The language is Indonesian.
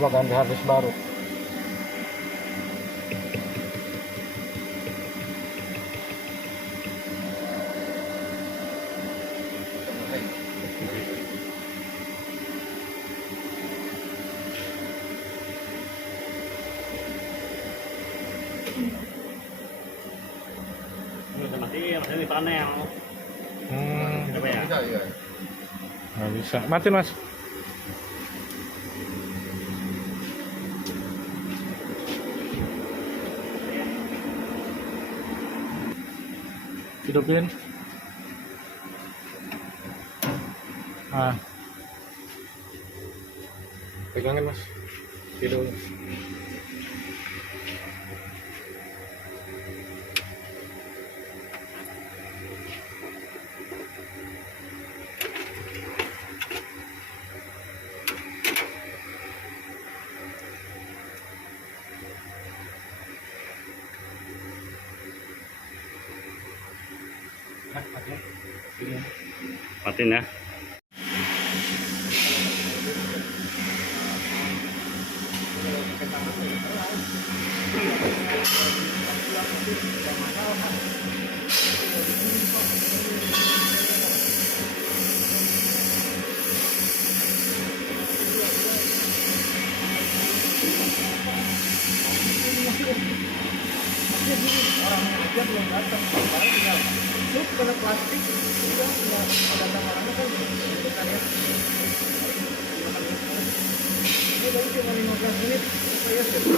Coba ganti harddisk baru. Masih di panel. Nggak ya? bisa, iya. Nggak bisa. Matiin mas. Hidupin. Ah. Pegangin mas. Video. Matiin ya. Orangnya aja belum datang, barang tinggal masuk ke plastik, udah tinggal datang orangnya kan gitu kan ya. Ini baru cuma 15 menit, saya sudah.